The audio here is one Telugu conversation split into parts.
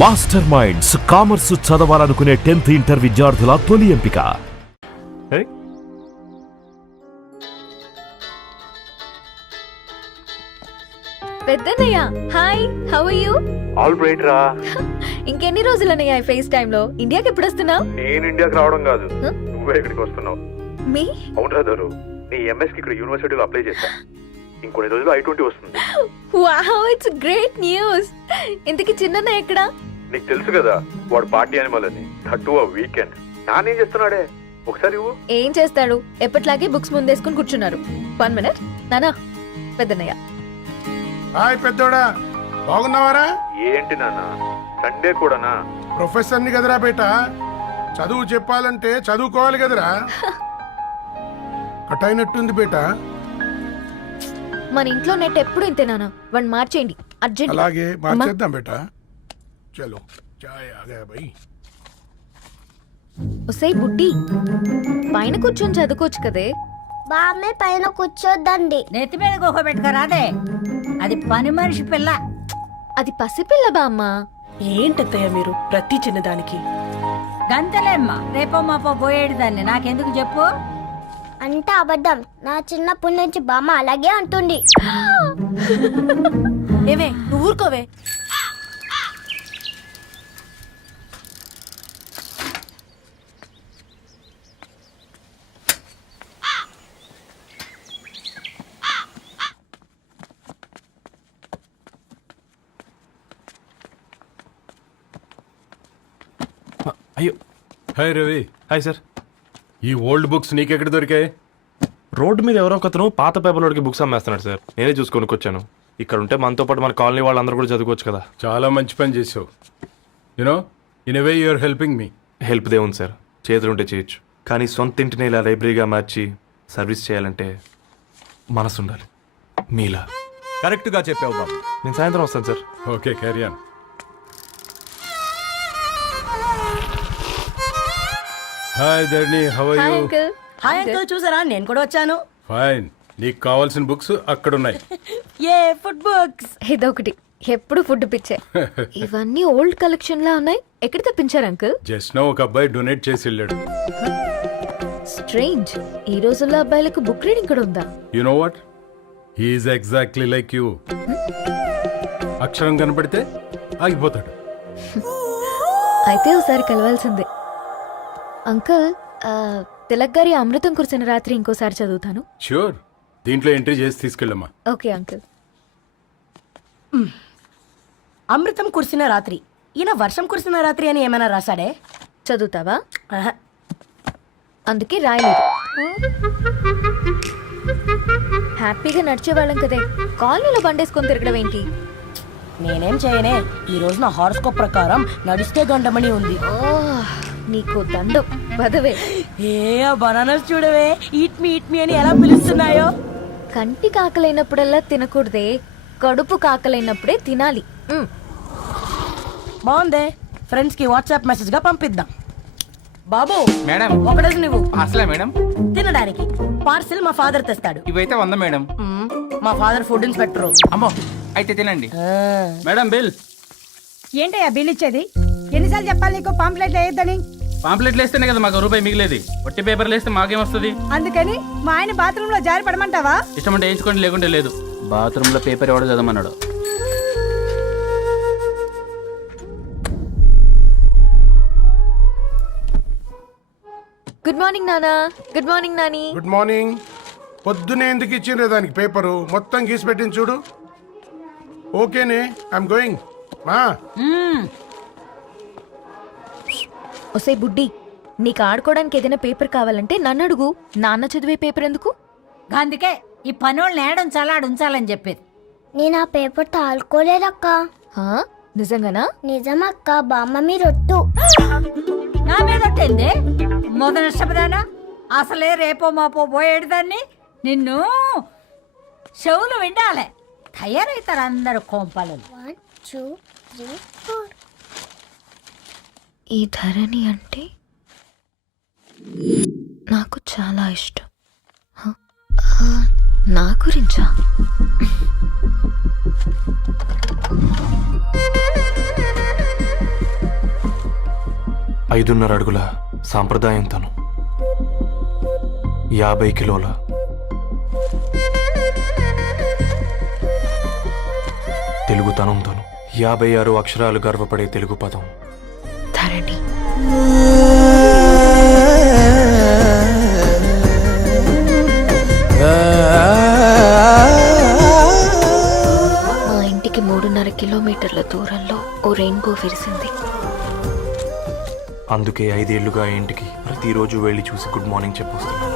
మాస్టర్ మైండ్స్ కామర్స్ చదవాలనుకునే 10th ఇంటర్ విద్యార్థుల తొలి ఎంపిక. పెద్దన్నయ్య hi, how are you? All right రా. ఇంకెన్ని రోజులన్నయ్య ఫేస్ టైమ్ లో? ఇండియాకి ఎప్పుడు వస్తున్నావు? నేను ఇండియాకి రావడం కాదు, నువ్వే ఇక్కడికి వస్తున్నావు. మీ అవునరా దరు, నీ ఎంఎస్ కి ఇక్కడ యూనివర్సిటీలో అప్లై చేశా. ఇంకొన్ని రోజులు I-20 వస్తుంది. Wow, it's great news. ఇంతకి చిన్నన్నయ్య ఎక్కడ? నీకు తెలుసు కదా వాడు పార్టీ అనిమల్ అని, థర్టూ ఆ వీకెండ్. నానేం చేస్తున్నాడే ఒకసారి ఇవ్వు. ఏం చేస్తాడు, ఎప్పటిలాగే బుక్స్ ముందేసుకుని కూర్చున్నారు. 1 minute నానా. పెద్దన్నయ్య హాయ్ పెద్దోడా, బాగున్నావారా? ఏంటి నాన్న సండే కూడానా? ప్రొఫెసర్ని కదరా బేట, చదువు చెప్పాలంటే చదువుకోవాలి కదరా. కట్ అయినట్టుంది బేట. మన ఇంట్లో నెట్ ఎప్పుడు ఇంతే నానా, వన్ మార్చేయండి అర్జెంట్. అలాగే మార్చేద్దాం బేట. చలో చాయ్ ఆగా భయ్. ఒసేయ్ బుడ్డి, పైన కూర్చొని చదువుకోవచ్చు కదే. బామ్మే పైన కూర్చోద్దండి. నెత్తి మీద గుహ పెట్టుకోరాదే, అది పని మనిషి పిల్ల. అది పసిపిల్ల బామ్మ. ఏంటత్తయ్య మీరు ప్రతి చిన్నదానికి? గంతలేమ్మా, రేపో మాపో పోయేడు దాన్ని నాకెందుకు చెప్పు. అంటే అబద్ధం, నా చిన్నప్పటి నుంచి బామ్మ అలాగే అంటుంది. ఏవే నువ్వు ఊరుకోవే. అయ్యో, హాయ్ రవి. Hi sir. ఈ ఓల్డ్ బుక్స్ నీకెక్కడ దొరికాయి? రోడ్డు మీద ఎవరో ఒకతను పాత పేపర్లోకి బుక్స్ అమ్మేస్తున్నాడు సార్. నేనే చూసుకొని వచ్చాను. ఇక్కడ ఉంటే మనతో పాటు మన కాలనీ వాళ్ళందరూ కూడా చదువుకోవచ్చు కదా. చాలా మంచి పని చేసావు. You know in a way you're helping me. Help దేవుంది సార్, చేతులుంటే చేయొచ్చు. కానీ సొంత ఇంటిని ఇలా లైబ్రరీగా మార్చి సర్వీస్ చేయాలంటే మనసు ఉండాలి. మీలా కరెక్ట్గా చెప్పావు బాబు. నేను సాయంత్రం వస్తాను sir. Okay, carry on. Hi Dharni, how are hi you? Uncle. Hi uncle, చూసారా నేను కూడా వచ్చాను. ఫైన్. నీకు కావాల్సిన బుక్స్ అక్కడ ఉన్నాయి. ఏ ఫుడ్ బుక్స్? ఇదొకటి, ఎప్పుడు ఫుడ్ పిచ్చే. ఇవన్నీ ఓల్డ్ కలెక్షన్ లా ఉన్నాయి. ఎక్కడ తెప్పించారు అంకుల్? జస్ట్ నో ఒక అబ్బాయి డొనేట్ చేసి వెళ్ళాడు. స్ట్రేంజ్, ఈ రోజుల్లో అబ్బాయిలకు బుక్ రీడింగ్ కూడా ఉందా? You know what, he's exactly like you. అక్షరం కనపడితే ఆగిపోతాడు. అయితే ఒకసారి కలవాల్సిందే. అంకుల్, తిలక్ గారి అమృతం కురిసిన రాత్రి ఇంకోసారి చదువుతాను. ష్యూర్, దీంట్లో ఎంట్రీ చేసి తీసుకెళ్ళమ్మా. Okay uncle. అమృతం కురిసిన రాత్రి. ఈయన వర్షం కురిసిన రాత్రి అని ఏమైనా రాశాడే? చదువుతావా? ఆహా. అందుకే రాయలేదు. హ్యాపీగా నడిచేవాళ్ళం కదే, కాలనీలో బండేసుకొని తిరగడం ఏంటి? నేనేం చేయనే, ఈ రోజు నా హారోస్కోప్ ప్రకారం నడిస్తే గండమణి ఉంది. నీకు దండం బదవే. ఏ బనానాస్ చూడవే, ఈట్ మీ అని ఎలా పిలుస్తున్నాయో. కంటి కాకలైనప్పుడల్లా తినకూడదే, కడుపు కాకలైనప్పుడే తినాలి. బాగుందే, ఫ్రెండ్స్ కి వాట్సాప్ మెసేజ్ గా పంపిద్దాం. బాబు మేడం, ఒక డజన్ నువ్వు అసలే మేడం తినడానికి. పార్సిల్ మా ఫాదర్ తెస్తాడు. ఇవైతే 100 మేడం. మా ఫాదర్ ఫుడ్ ఇన్స్పెక్టర్. అమ్మో, అయితే తినండి మేడం. బిల్ ఏంటయ్యా బిల్ ఇచ్చేది? ఎన్నిసార్లు చెప్పాలి నీకు పాంప్లెట్ వేయొద్దని? పాంప్లెట్లు వేస్తేనే కదా మాకు రూపాయి మిగిలేది. ఒట్టి పేపర్లు వేస్తే మాకేం వస్తుంది? అందుకని మా ఆయన బాత్రూమ్ లో జారి పడమంటావా? ఇష్టం అంటే వేయించుకోండి, లేకుంటే లేదు. బాత్రూమ్ లో పేపర్ ఎవడో చదవమన్నాడు. గుడ్ మార్నింగ్ నానా. Good morning Nani. Good morning. పొద్దునే ఎందుకు ఇచ్చిండ్రే దానికి పేపరు? మొత్తం గీసి పెట్టింది చూడు. ఓకేనే, ఐఎమ్ గోయింగ్. మా ఒసే బుడ్డి, నీకు ఆడుకోవడానికి ఏదైనా పేపర్ కావాలంటే నన్ను అడుగు. నాన్న చదివే పేపర్ ఎందుకు? అందుకే ఈ పనోళ్ళని ఏడం ఉంచాలని చెప్పేది. నేను ఆ పేపర్ తాలుకోలేదక్క. హా, నిజంగానా? నిజమక్క, బామ్మ మీరొట్టు. నా మీద ఒట్టేంది? మొదటి నష్టపదానా, అసలే రేపో మాపో పోయేడు దాన్ని. నిన్ను చెవులు వినాలే, తయారవుతారు అందరు కోంపాలు. 1 2 3 4. ఈ ధరణి అంటే నాకు చాలా ఇష్టం. నా గురించా? 5.5 అడుగుల సాంప్రదాయం తను, 50 కిలోల తెలుగుతనం తను, 56 అక్షరాలు గర్వపడే తెలుగు పదం ధరణి. మా ఇంటికి 3.5 కిలోమీటర్ల దూరంలో ఓ రెయిన్బో విరిసింది. అందుకే 5 ఏళ్లుగా ఇంటికి ప్రతిరోజు వెళ్ళి చూసి గుడ్ మార్నింగ్ చెప్పొస్తున్నాను.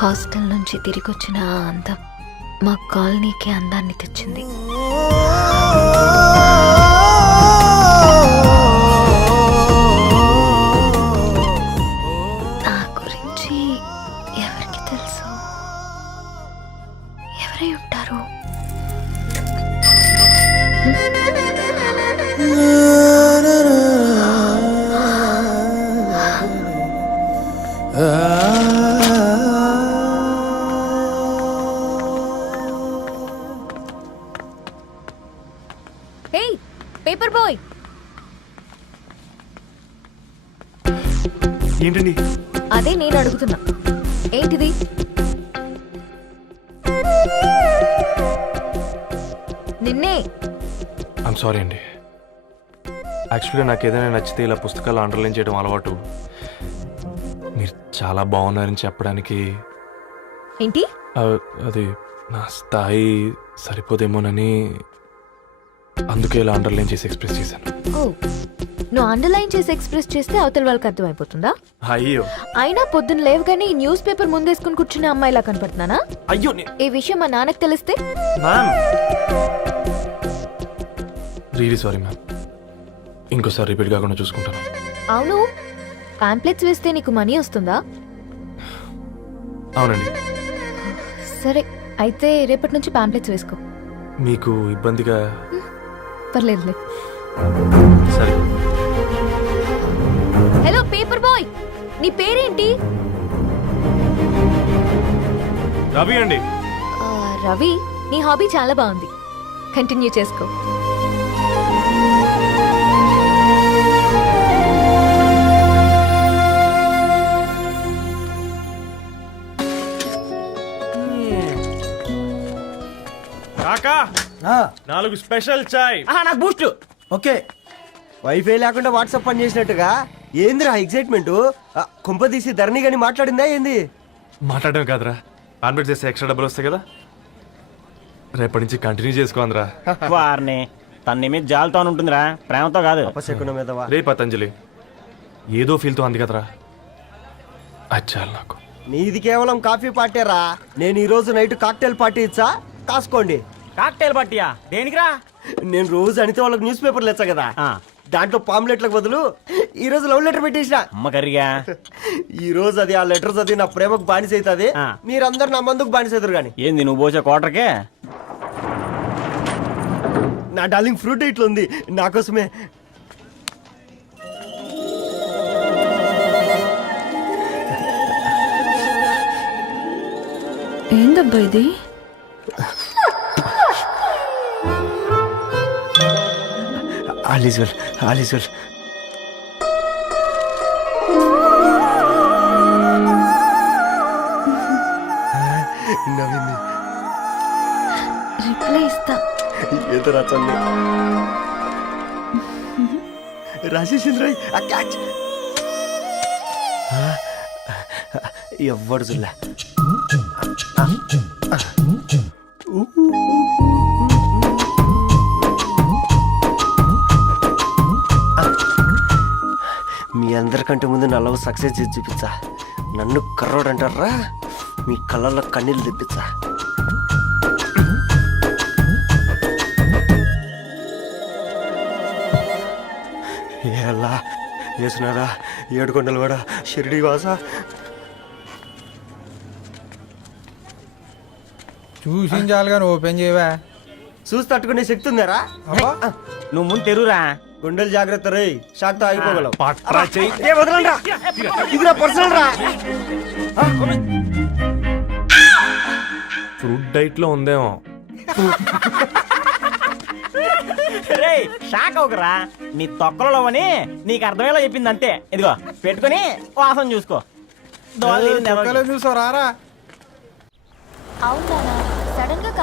హాస్టల్ నుంచి తిరిగొచ్చిన ఆ అందం మా కాలనీకి అందాన్ని తెచ్చింది. నా గురించి ఎవరికి తెలుసు? ఎవరై ఉంటారు? ఏయ్ పేపర్ బాయ్, ఏంటండి? అదే నేను అడుగుతున్నా, ఏంటిది? నిన్నే. ఐమ్ సారీ అండి. యాక్చువల్గా నాకు ఏదైనా నచ్చితే ఇలా పుస్తకాలు అండర్లైన్ చేయడం అలవాటు. మీరు చాలా బాగున్నారని చెప్పడానికి ఏంటి? అది నా స్థాయి సరిపోదేమోనని అందుకే ఇలా అండర్లైన్ చేసి ఎక్స్ప్రెస్ చేశాను. ఓ, నువ్వు అండర్లైన్ చేసి ఎక్స్ప్రెస్ చేస్తే అవతల వాళ్ళకి అర్థమైపోతుందా? అయ్యో అయినా పొద్దున్న లేవగానే ఈ న్యూస్ పేపర్ ముందేసుకుని కూర్చునే అమ్మాయిలా కనపడుతున్నానా? అయ్యో ఈ విషయం మా నాన్నకి తెలిస్తే? Ma'am, really sorry ma'am. ఇంకోసారి రిపీట్ కాకుండా చూసుకుంటాను. అవును, పాంప్లెట్స్ వేస్తే నీకు మనీ వస్తుందా? అవునండి. సరే, అయితే రేపటి నుంచి పాంప్లెట్స్ వేసుకో. మీకు ఇబ్బందిగా? పర్లేదులే. సరే. హలో పేపర్ బాయ్, నీ పేరేంటి? రవి అండి. రవి, నీ హాబీ చాలా బాగుంది, కంటిన్యూ చేసుకో. కాకా 4 స్పెషల్ చాయ్. నాకు బూస్ట్. ఓకే, వైఫై లేకుండా వాట్సాప్ పని చేసినట్టుగా ఏందిరా ఎగ్జైట్మెంట్? కుంప తీసి ధరణి గాని మాట్లాడిందా ఏంది? మాట్లాడడం కాదురా, కాన్వర్ట్ చేస్తే ఎక్స్ట్రా డబ్బులు వస్తాయి కదా, రేపటి నుంచి కంటిన్యూ చేసుకోందిరా. వారిని తన మీద జాలతో ఉంటుందిరా, ప్రేమతో కాదు. అపశకునం మీదవా? రే పతంజలి, ఏదో ఫీల్తో అంది కదరా, అది చాలు నాకు. నీది కేవలం కాఫీ పార్టీరా. నేను ఈ రోజు నైట్ కాక్టైల్ పార్టీ ఇచ్చా, కాసుకోండి. కాక్టైల్ పార్టీయా? దేనికిరా? నేను రోజు అనితే వాళ్ళకి న్యూస్ పేపర్లు ఇచ్చా కదా, దాంట్లో పాంప్లెట్లకు బదులు ఈ రోజు లవ్ లెటర్ పెట్టేసిన. అమ్మ కర్రీగా. ఈ రోజు అది ఆ లెటర్ చదివి నా ప్రేమకు బానిస అవుతుంది, మీరందరు నా మందుకు బానిస అవుతారు. కానీ ఏంది నువ్వు పోసే కోటర్కే? నా డార్లింగ్ ఫ్రూట్ ఇట్లా ఉంది నా కోసమే. ఏందబ్బా ఇది? All is well, all is well. నవ్వింది. రిప్లై ఇస్తా. ఏదో రచండి రాజేసింద్ర క్యాచ్. ఎవ్వడు జుల్లా. మీ అందరికంటే ముందు నా లవ్ సక్సెస్ చేసి చూపించా. నన్ను కర్రోడు అంటారా, మీ కళ్ళల్లో కన్నీళ్ళు తెప్పించా. ఎలా వేసినారా ఏడుకొండలు కూడా షిరిడి వాస. చూసించాలి కానీ ఓపెన్ చేయవా? చూసి తట్టుకునే శక్తి ఉందారా? నువ్వు ముందు తెరురా. గుండెలు జాగ్రత్త రే, షాక్ తో ఆగిపోగలవు. పట్రా చెయ్యి. ఏ వదలండి రా, ఇది నా పర్సనల్ రా. ఫ్రూట్ డైట్ లో ఉందేమో. రే రే షాక్ అవుకరా నీ తొక్కలలో అని నీకు అర్థమయ్యేలా చెప్పింది అంతే. ఇదిగో పెట్టుకొని వాసన చూసుకో. చూసావు రారా అవునా సడన్ గా